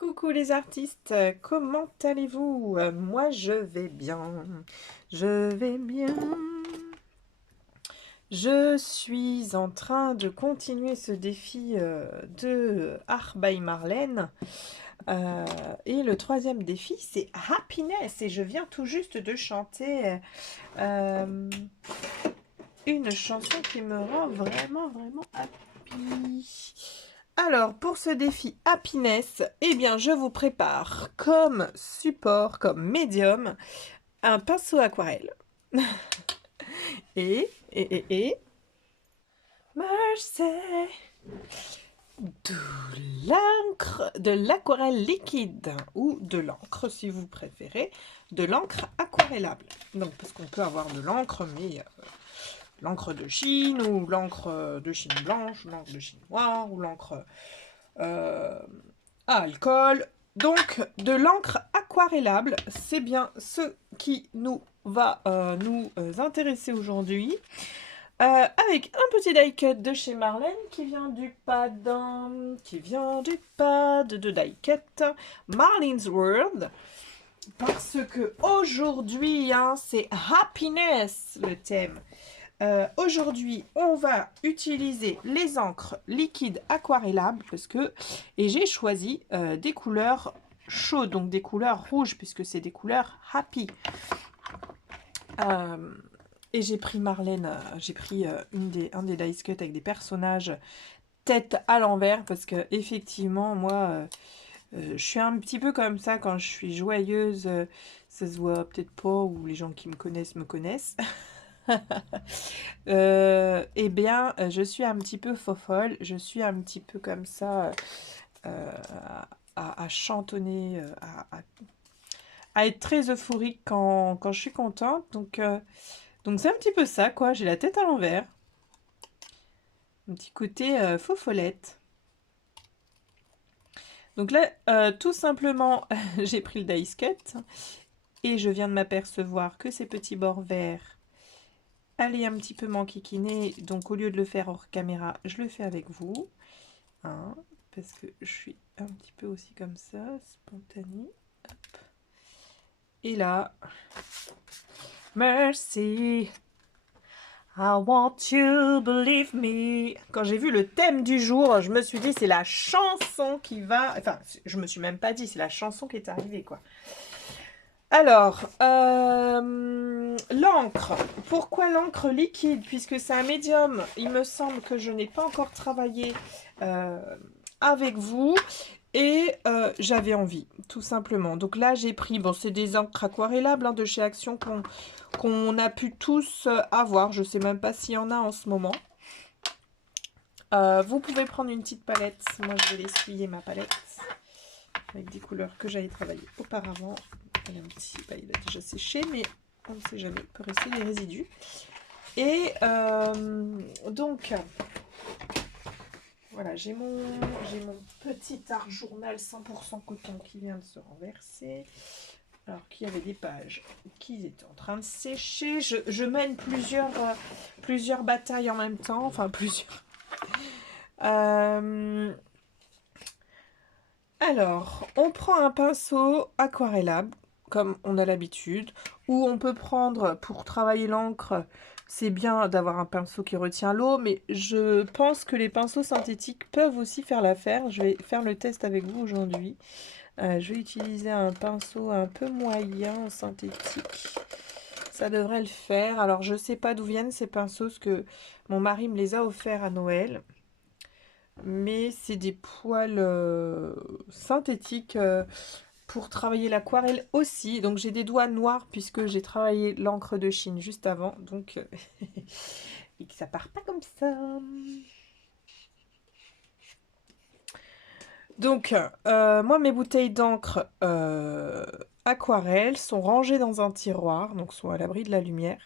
Coucou les artistes, comment allez-vous? Moi je vais bien, je vais bien. Je suis en train de continuer ce défi de Art by Marlène. Et le troisième défi c'est Happiness. Et je viens tout juste de chanter euh, une chanson qui me rend vraiment happy. Alors, pour ce défi Happiness, eh bien, je vous prépare comme support, comme médium, un pinceau aquarelle. Et, Mercy, de l'encre, de l'aquarelle liquide, ou de l'encre si vous préférez, de l'encre aquarellable. Donc, parce qu'on peut avoir de l'encre, mais l'encre de Chine, ou l'encre de Chine blanche, ou l'encre de Chine noire, ou l'encre à alcool. Donc, de l'encre aquarellable, c'est bien ce qui nous va nous intéresser aujourd'hui. Avec un petit die cut de chez Marlène qui vient du pad de die cut Marlene's World. Parce que aujourd'hui, hein, c'est happiness le thème. Aujourd'hui, on va utiliser les encres liquides aquarellables et j'ai choisi des couleurs chaudes, donc des couleurs rouges puisque c'est des couleurs happy. Et j'ai pris Marlène, j'ai pris un des dice cut avec des personnages tête à l'envers parce que effectivement moi je suis un petit peu comme ça quand je suis joyeuse, ça se voit peut-être pas ou les gens qui me connaissent me connaissent. Eh bien, je suis un petit peu fofolle, je suis un petit peu comme ça, euh, à chantonner, à être très euphorique quand je suis contente. Donc c'est un petit peu ça, quoi. J'ai la tête à l'envers. Un petit côté fofolette. Donc là, tout simplement, j'ai pris le dice cut et je viens de m'apercevoir que ces petits bords verts allez un petit peu m'enquiquiner, donc au lieu de le faire hors caméra, je le fais avec vous, hein, parce que je suis un petit peu aussi comme ça, spontanée. Hop. Et là, Mercy, I want you, believe me. Quand j'ai vu le thème du jour, je me suis dit c'est la chanson qui va, enfin, je me suis même pas dit, c'est la chanson qui est arrivée, quoi. Alors, l'encre. Pourquoi l'encre liquide? Puisque c'est un médium, il me semble que je n'ai pas encore travaillé avec vous. Et j'avais envie, tout simplement. Donc là, j'ai pris, bon, c'est des encres aquarellables hein, de chez Action qu'on a pu tous avoir. Je ne sais même pas s'il y en a en ce moment. Vous pouvez prendre une petite palette. Moi, je vais l'essuyer, ma palette, avec des couleurs que j'avais travaillées auparavant. Il a déjà séché, mais on ne sait jamais, il peut rester des résidus. Et donc, voilà, j'ai mon petit art journal 100% coton qui vient de se renverser. Alors qu'il y avait des pages qui étaient en train de sécher. Je mène plusieurs batailles en même temps, enfin plusieurs. Alors, on prend un pinceau aquarellable, comme on a l'habitude, ou on peut prendre, pour travailler l'encre, c'est bien d'avoir un pinceau qui retient l'eau, mais je pense que les pinceaux synthétiques peuvent aussi faire l'affaire. Je vais faire le test avec vous aujourd'hui. Je vais utiliser un pinceau un peu moyen synthétique. Ça devrait le faire. Alors, je ne sais pas d'où viennent ces pinceaux, parce que mon mari me les a offerts à Noël. Mais c'est des poils synthétiques pour travailler l'aquarelle aussi. Donc j'ai des doigts noirs puisque j'ai travaillé l'encre de Chine juste avant. Donc et que ça part pas comme ça. Donc moi mes bouteilles d'encre aquarelle sont rangées dans un tiroir, donc sont à l'abri de la lumière.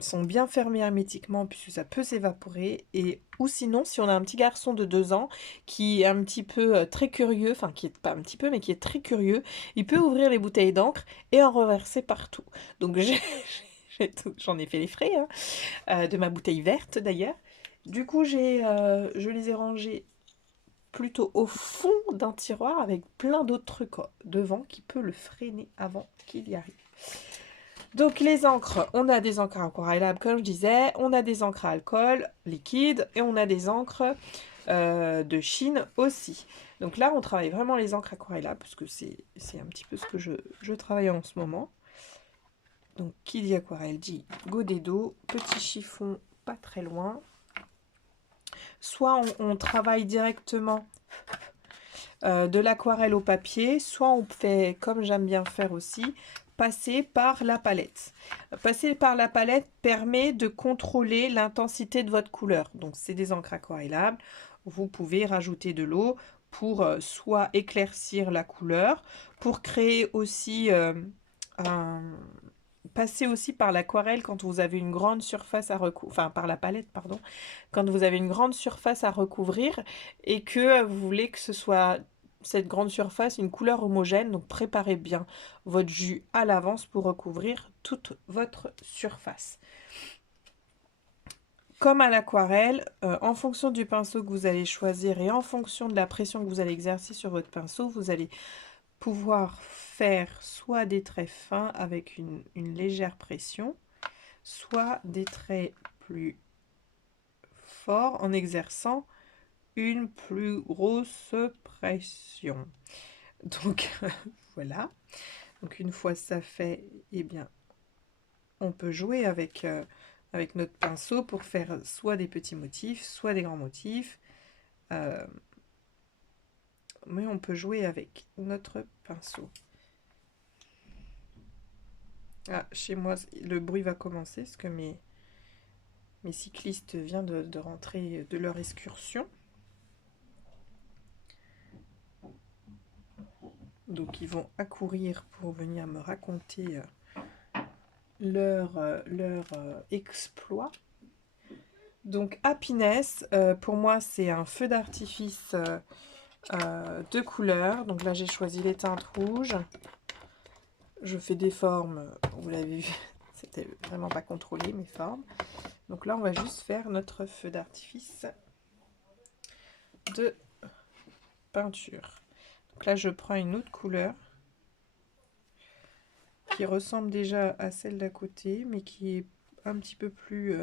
Sont bien fermés hermétiquement puisque ça peut s'évaporer. Et ou sinon, si on a un petit garçon de 2 ans qui est un petit peu très curieux, enfin qui est pas un petit peu, mais qui est très curieux, il peut ouvrir les bouteilles d'encre et en reverser partout. Donc j'en ai fait les frais hein, de ma bouteille verte d'ailleurs. Du coup, je les ai rangées plutôt au fond d'un tiroir avec plein d'autres trucs devant qui peut le freiner avant qu'il y arrive. Donc les encres, on a des encres aquarellables comme je disais, on a des encres à alcool liquide et on a des encres de Chine aussi. Donc là on travaille vraiment les encres aquarellables parce que c'est un petit peu ce que je travaille en ce moment. Donc qui dit aquarelle dit godet d'eau, petit chiffon pas très loin. Soit on travaille directement de l'aquarelle au papier, soit on fait, comme j'aime bien faire aussi, passer par la palette. Passer par la palette permet de contrôler l'intensité de votre couleur. Donc c'est des encres aquarellables. Vous pouvez rajouter de l'eau pour soit éclaircir la couleur, pour créer aussi passer aussi par l'aquarelle quand vous avez une grande surface à recouvrir, enfin par la palette, pardon, quand vous avez une grande surface à recouvrir et que vous voulez que ce soit cette grande surface une couleur homogène, donc préparez bien votre jus à l'avance pour recouvrir toute votre surface. Comme à l'aquarelle, en fonction du pinceau que vous allez choisir et en fonction de la pression que vous allez exercer sur votre pinceau, vous allez pouvoir faire soit des traits fins avec une légère pression, soit des traits plus forts en exerçant une plus grosse pression. Donc voilà. Donc une fois ça fait, eh bien, on peut jouer avec, avec notre pinceau pour faire soit des petits motifs, soit des grands motifs. Mais on peut jouer avec notre pinceau. Ah, chez moi, le bruit va commencer parce que mes cyclistes viennent de rentrer de leur excursion. Donc ils vont accourir pour venir me raconter leur exploit. Donc Happiness, pour moi c'est un feu d'artifice de couleur. Donc là j'ai choisi les teintes rouges. Je fais des formes, vous l'avez vu, c'était vraiment pas contrôlé mes formes. Donc là on va juste faire notre feu d'artifice de peinture. Donc là je prends une autre couleur qui ressemble déjà à celle d'à côté mais qui est un petit peu plus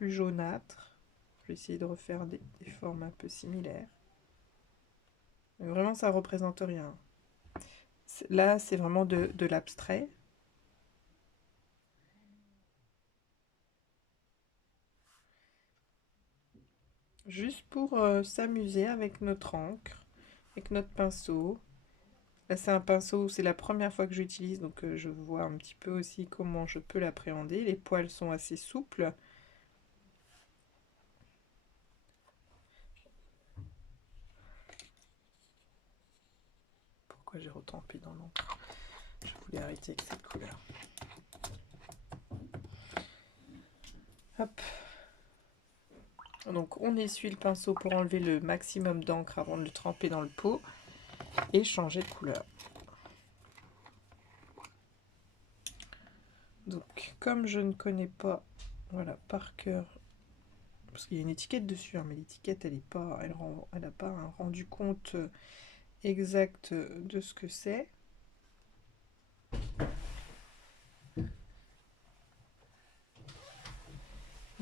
jaunâtre. Je vais essayer de refaire des formes un peu similaires. Mais vraiment ça représente rien. Là c'est vraiment de l'abstrait. Juste pour s'amuser avec notre encre, avec notre pinceau. Là c'est un pinceau, c'est la première fois que j'utilise, donc je vois un petit peu aussi comment je peux l'appréhender. Les poils sont assez souples. Pourquoi j'ai retrempé dans l'encre? Je voulais arrêter avec cette couleur. Hop. Donc on essuie le pinceau pour enlever le maximum d'encre avant de le tremper dans le pot et changer de couleur. Donc comme je ne connais pas, voilà, par cœur, parce qu'il y a une étiquette dessus, hein, mais l'étiquette elle n'a pas un rendu compte exact de ce que c'est.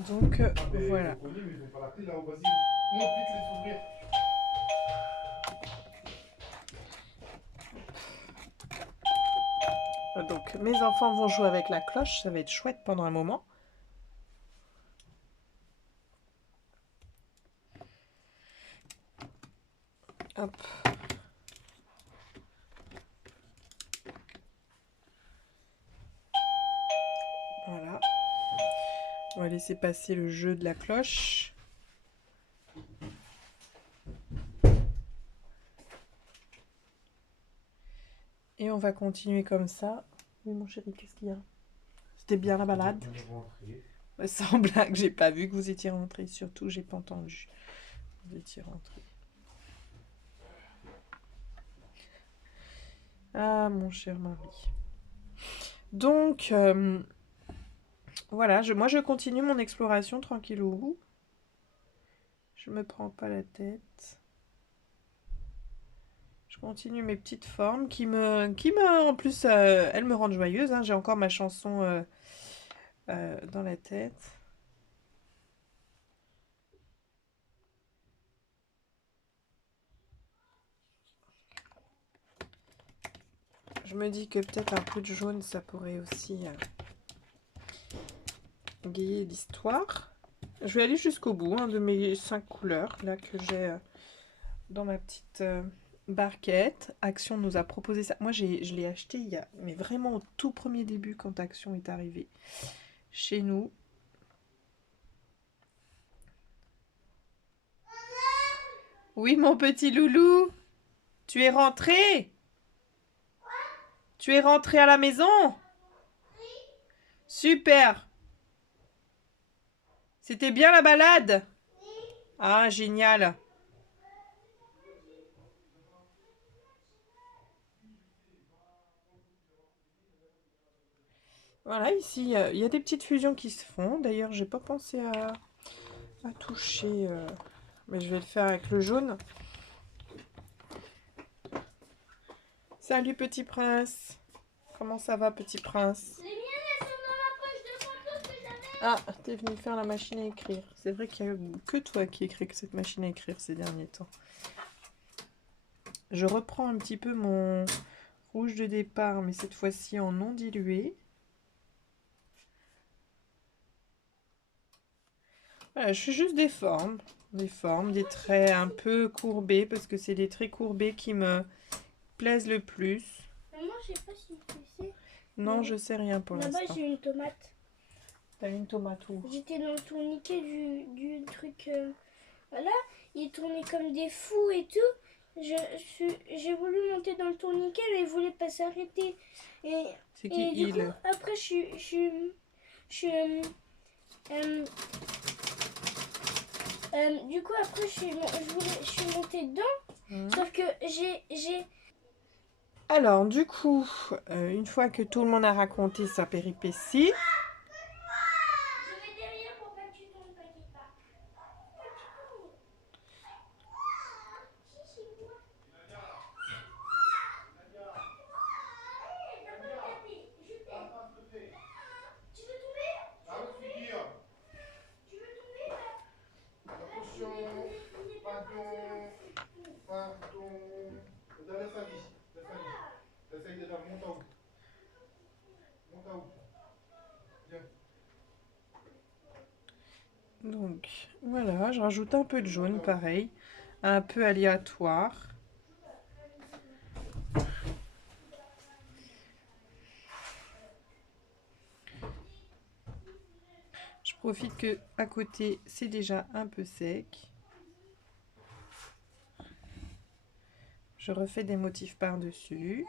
Donc voilà. Donc mes enfants vont jouer avec la cloche, ça va être chouette pendant un moment. Hop. Voilà. On va laisser passer le jeu de la cloche. Et on va continuer comme ça. Oui mon chéri, qu'est-ce qu'il y a? C'était bien la balade? Sans blague, j'ai pas vu que vous étiez rentré. Surtout, j'ai pas entendu. Vous étiez rentré. Ah, mon cher mari. Donc, voilà, moi je continue mon exploration tranquillou. Je me prends pas la tête. continue mes petites formes en plus, elles me rendent joyeuse. Hein. J'ai encore ma chanson dans la tête. Je me dis que peut-être un peu de jaune, ça pourrait aussi égayer l'histoire. Je vais aller jusqu'au bout de mes 5 couleurs là que j'ai dans ma petite barquette. Action nous a proposé ça. Moi, je l'ai acheté mais vraiment au tout premier début quand Action est arrivé chez nous. Oui, mon petit loulou, tu es rentré? Tu es rentré à la maison? Super. C'était bien la balade? Ah, génial. Voilà, ici, il y a des petites fusions qui se font. D'ailleurs, j'ai pas pensé à toucher, mais je vais le faire avec le jaune. Salut, petit prince. Comment ça va, petit prince? Les miennes, elles sont dans la poche de photos que j'avais. Ah, t'es venu faire la machine à écrire. C'est vrai qu'il n'y a que toi qui écris que cette machine à écrire ces derniers temps. Je reprends un petit peu mon rouge de départ, mais cette fois-ci en non dilué. Voilà, je fais juste des formes, des traits un peu courbés, parce que c'est les traits courbés qui me plaisent le plus. Maman, je sais pas si tu sais. Non, je sais rien pour l'instant. Là-bas, j'ai une tomate. T'as une tomate où? J'étais dans le tourniquet du truc. Voilà, il tournait comme des fous et tout. J'ai voulu monter dans le tourniquet, mais il voulait pas s'arrêter. C'est qui Et du il? coup, après, je suis. Du coup, après, je suis montée dedans. Sauf que j'ai. Alors, du coup, une fois que tout le monde a raconté sa péripétie, Je vais derrière pour pas que tu tombes, t'inquiète pas. Tu veux tomber? Tu veux tomber là? Attention, pardon, pardon. Laisse la vis, laisse la vis. Essaye de la monter en haut. Monte en haut. Viens. donc voilà, je rajoute un peu de jaune, pareil, un peu aléatoire. Je profite que à côté c'est déjà un peu sec. Je refais des motifs par-dessus.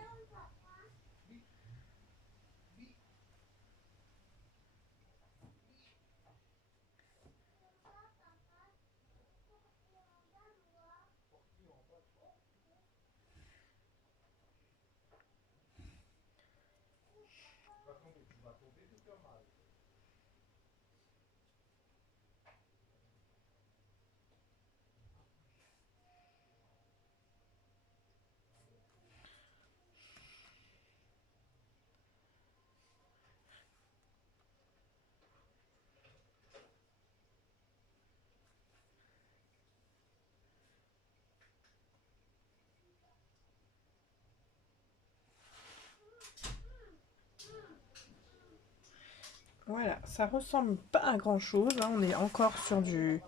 Voilà, ça ressemble pas à grand chose, hein. On est encore sur de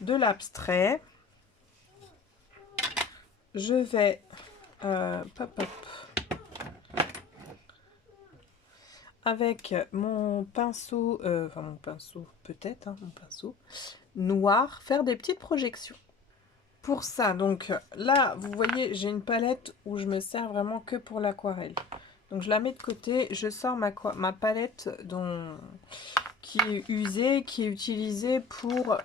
l'abstrait. Je vais avec mon pinceau, enfin mon pinceau peut-être, hein, mon pinceau noir, faire des petites projections. Pour ça, donc là, vous voyez, j'ai une palette où je me sers vraiment que pour l'aquarelle. Donc je la mets de côté, je sors ma palette qui est usée, qui est utilisée pour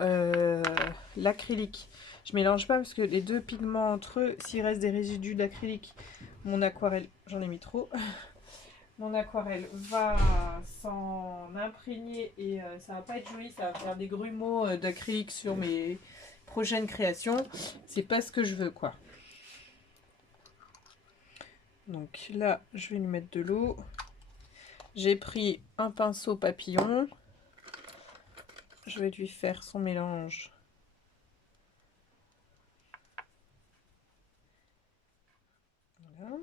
l'acrylique. Je mélange pas parce que les deux pigments entre eux, s'il reste des résidus d'acrylique, mon aquarelle, j'en ai mis trop, mon aquarelle va s'en imprégner et ça va pas être joli, ça va faire des grumeaux d'acrylique sur mes prochaines créations. C'est pas ce que je veux, quoi. Donc là, je vais lui mettre de l'eau. J'ai pris un pinceau papillon. Je vais lui faire son mélange. Voilà.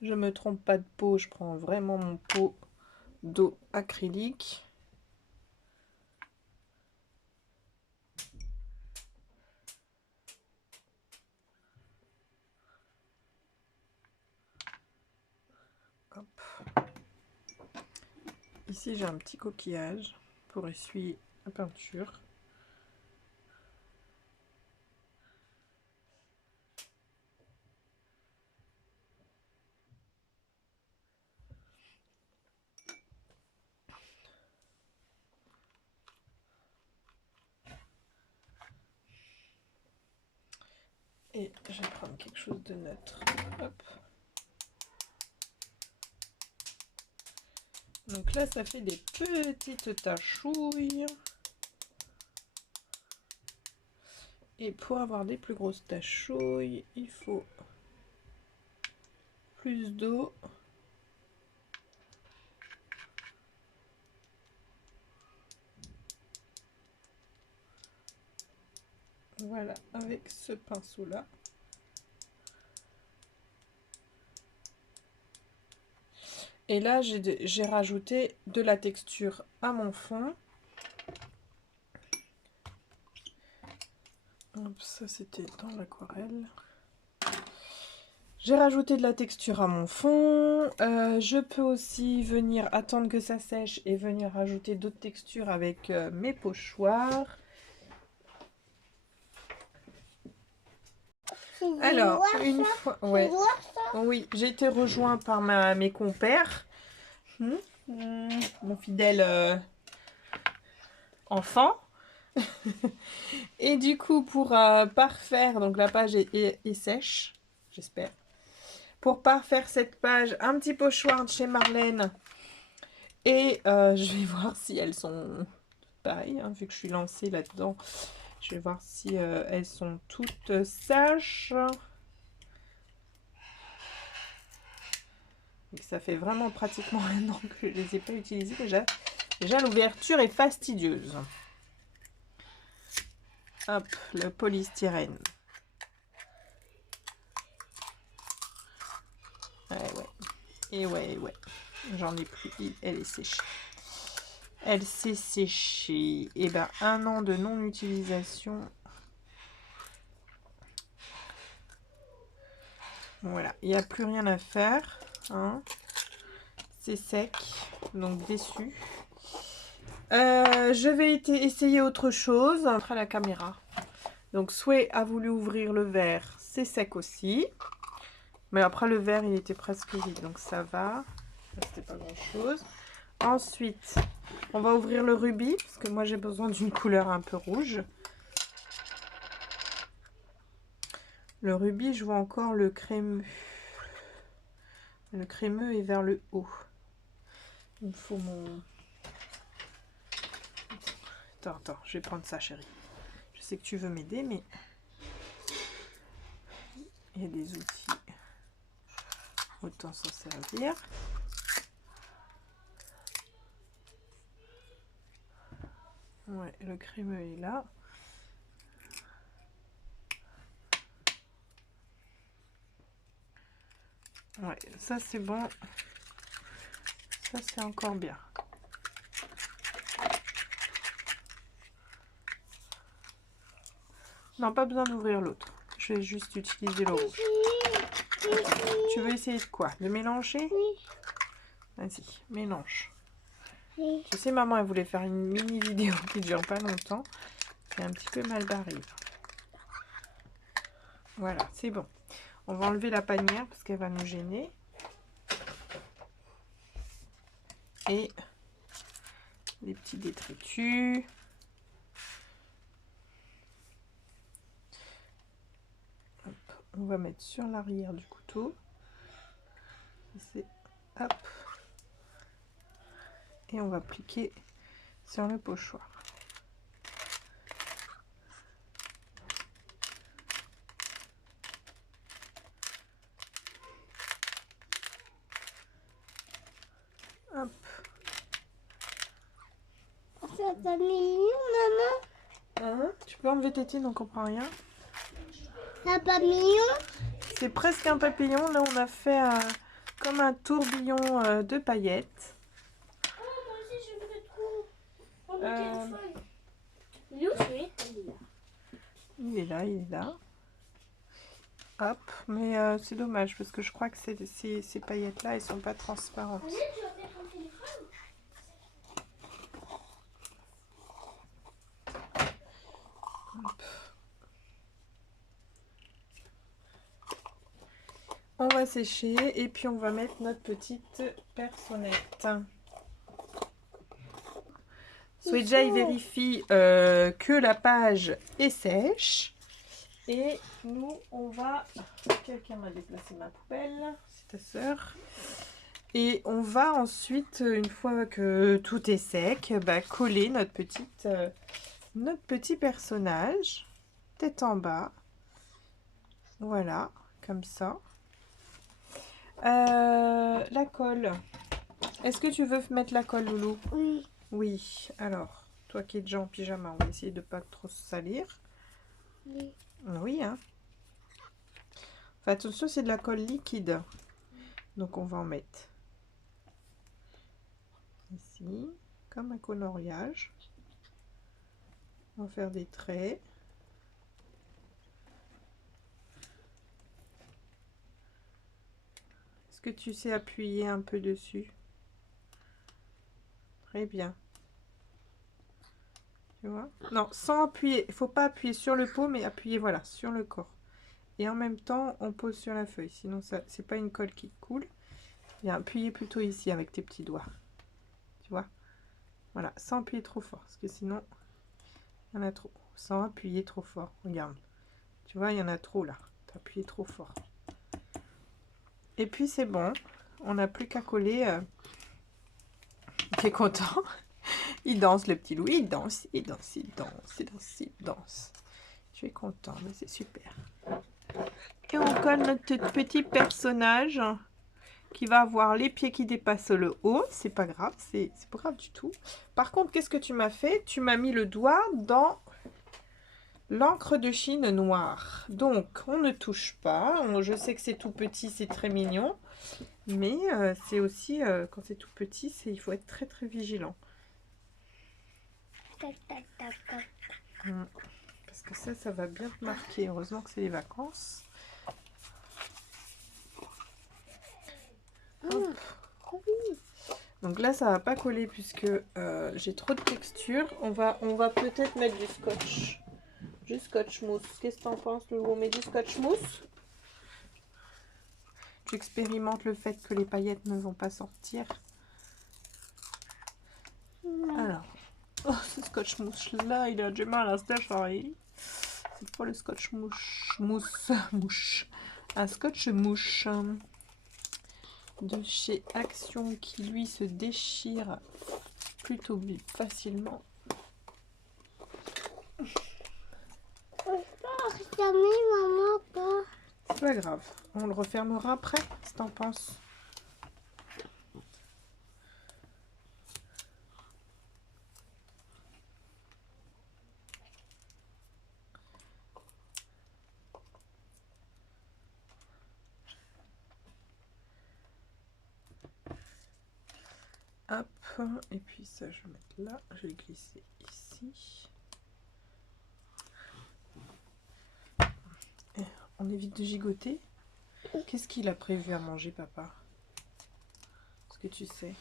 Je me trompe pas de pot, je prends vraiment mon pot d'eau acrylique. Hop. Ici, j'ai un petit coquillage pour essuyer la peinture. Et je vais prendre quelque chose de neutre. Hop. Donc là, ça fait des petites tachouilles. Et pour avoir des plus grosses tachouilles, il faut plus d'eau. Voilà, avec ce pinceau-là. Et là, j'ai rajouté de la texture à mon fond. Hop, ça, c'était dans l'aquarelle. J'ai rajouté de la texture à mon fond. Je peux aussi venir attendre que ça sèche et venir rajouter d'autres textures avec mes pochoirs. Alors, une fois... Ouais. Oui, j'ai été rejoint par mes compères. Mon fidèle enfant. Et du coup, pour parfaire, donc la page est sèche, j'espère. Pour parfaire cette page, un petit pochoir de chez Marlène. Et je vais voir si elles sont pareilles, hein, vu que je suis lancée là-dedans. Je vais voir si elles sont toutes sèches. Et ça fait vraiment pratiquement un an que je ne les ai pas utilisées déjà. Déjà, l'ouverture est fastidieuse. Hop, le polystyrène. Ouais. Et ouais. J'en ai plus. Elle est séchée. Elle s'est séchée. Et ben, un an de non-utilisation. Voilà, il n'y a plus rien à faire. Hein. C'est sec. Donc, déçu. Je vais essayer autre chose. Après la caméra. Donc, Sway a voulu ouvrir le verre. C'est sec aussi. Mais après, le verre, il était presque vide. Donc, ça va. C'était pas grand-chose. Ensuite, on va ouvrir le rubis. Parce que moi, j'ai besoin d'une couleur un peu rouge. Le rubis, je vois encore le crémeux. Le crémeux est vers le haut. Il me faut mon... Attends, je vais prendre ça, chérie. Je sais que tu veux m'aider, mais... Il y a des outils. Autant s'en servir. Ouais, le crémeux est là. Ouais, ça c'est bon. Ça c'est encore bien. Non, pas besoin d'ouvrir l'autre. Je vais juste utiliser le rouge. Tu veux essayer de quoi? De mélanger? Oui. Vas-y, mélange. Oui. Tu sais, maman, elle voulait faire une mini vidéo qui dure pas longtemps. C'est un petit peu mal barré. Voilà, c'est bon. On va enlever la panière parce qu'elle va nous gêner. Et les petits détritus. Hop, on va mettre sur l'arrière du couteau. Hop. Et on va appliquer sur le pochoir. mignon, maman. Hein? Tu peux enlever tes tines, on comprend rien. C'est pas mignon. C'est presque un papillon. Là, on a fait comme un tourbillon de paillettes. Oh, moi aussi, j'aimerais trop. Oh, mon Euh. téléphone. Il est où, celui? Il est là. Il est là, il est là. Hop, mais c'est dommage parce que je crois que ces paillettes-là, elles sont pas transparentes. Allez, tu vas faire ton téléphone. Hop. On va sécher et puis on va mettre notre petite personnette. Sweetja, il vérifie que la page est sèche. Et nous, on va... Quelqu'un m'a déplacé ma poubelle, c'est ta sœur. Et on va ensuite, une fois que tout est sec, bah, coller notre petit personnage, tête en bas. Voilà, comme ça. La colle. Est-ce que tu veux mettre la colle, Loulou? Oui. Oui. Alors, toi qui es déjà en pyjama, on va essayer de pas trop se salir. Oui. Oui, hein. Enfin, attention, c'est de la colle liquide. Donc, on va en mettre ici, comme un coloriage. On va faire des traits. Est-ce que tu sais appuyer un peu dessus? Très bien. Tu vois? Non, sans appuyer. Il ne faut pas appuyer sur le pot, mais appuyer, voilà, sur le corps. Et en même temps, on pose sur la feuille. Sinon, ça, c'est pas une colle qui coule. Bien, appuyer plutôt ici avec tes petits doigts. Tu vois? Voilà, sans appuyer trop fort. Parce que sinon, il y en a trop. Sans appuyer trop fort. Regarde. Tu vois, il y en a trop là. Tu as appuyé trop fort. Et puis, c'est bon. On n'a plus qu'à coller. Tu es content? Il danse, le petit Louis. Il danse, il danse, il danse, il danse, il danse. Je suis content, mais c'est super. Et on colle notre petit personnage qui va avoir les pieds qui dépassent le haut. C'est pas grave, c'est pas grave du tout. Par contre, qu'est-ce que tu m'as fait? Tu m'as mis le doigt dans l'encre de Chine noire. Donc, on ne touche pas. Je sais que c'est tout petit, c'est très mignon. Mais c'est aussi, quand c'est tout petit, il faut être très très vigilant. Parce que ça va bien te marquer. Heureusement que c'est les vacances. Hop. Donc là, ça va pas coller puisque j'ai trop de texture. On va peut-être mettre du scotch. Du scotch mousse. Qu'est-ce que t'en penses, Loulou? On met du scotch mousse. Tu expérimentes le fait que les paillettes ne vont pas sortir. Alors, oh, ce scotch mousse là, il a du mal à se décharger. C'est pas le scotch mouche. Un scotch mouche de chez Action qui lui se déchire plutôt facilement. C'est pas grave, on le refermera après, si t'en penses. Hop, et puis ça je vais mettre là, je vais glisser ici. Et on évite de gigoter. Qu'est-ce qu'il a prévu à manger, papa? Est-ce que tu sais?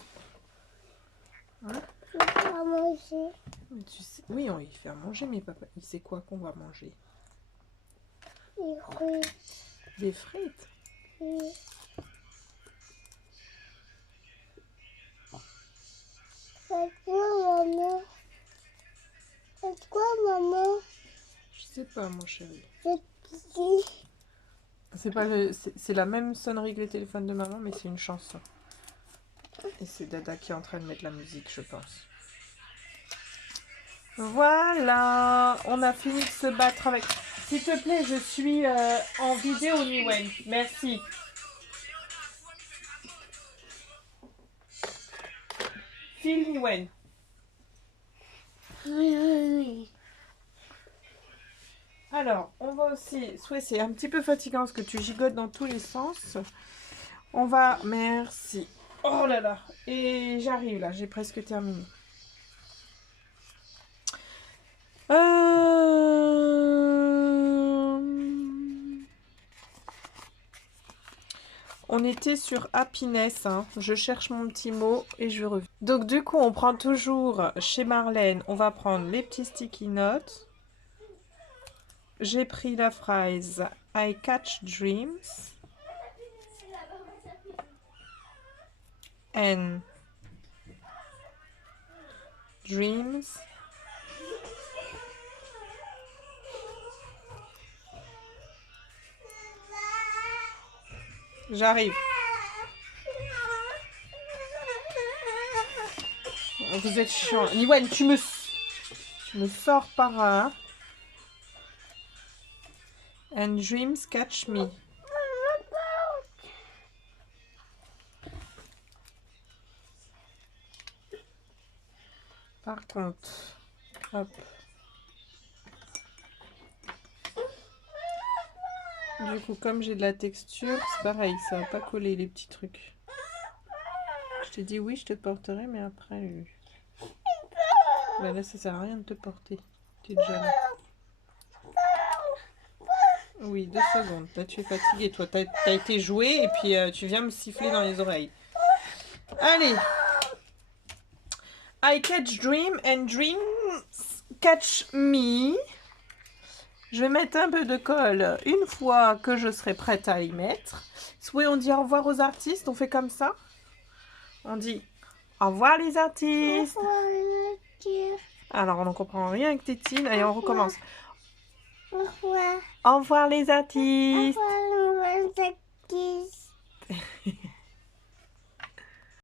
Hein? À manger. Mais tu sais... Oui, on va y faire manger, mais papa, il sait quoi qu'on va manger? Des fruits. Des frites? Oui. C'est quoi, maman? C'est quoi, maman? Je sais pas, mon chéri. C'est petit. C'est pas c'est la même sonnerie que les téléphones de maman, mais c'est une chanson. Et c'est Dada qui est en train de mettre la musique, je pense. Voilà, on a fini de se battre avec... S'il te plaît, je suis en vidéo, Niwen. Merci. File, Niwen. Oui. Alors, on va aussi... Souhait, c'est un petit peu fatigant parce que tu gigotes dans tous les sens. On va... Merci. Oh là là. Et j'arrive là, j'ai presque terminé. On était sur happiness, hein. Je cherche mon petit mot et je reviens. Donc du coup, on prend toujours chez Marlène, on va prendre les petits sticky notes. J'ai pris la phrase I catch dreams and dreams J'arrive. Vous êtes chiant. Niwen, tu me sors par là. And dreams catch me. Par contre, hop. Du coup, comme j'ai de la texture, c'est pareil, ça va pas coller les petits trucs. Je t'ai dit oui, je te porterai, mais après... Bah là, ça sert à rien de te porter. T'es déjà là. Oui, 2 secondes. Là, tu es fatiguée, toi. T'as été joué et puis tu viens me siffler dans les oreilles. Allez. I catch dream and dreams catch me. Je vais mettre un peu de colle une fois que je serai prête à y mettre. Souhait, on dit au revoir aux artistes. On fait comme ça. On dit au revoir les artistes. Alors, on ne comprend rien avec Tétine. Allez, on recommence. Au revoir. Au revoir les artistes. Au revoir les artistes.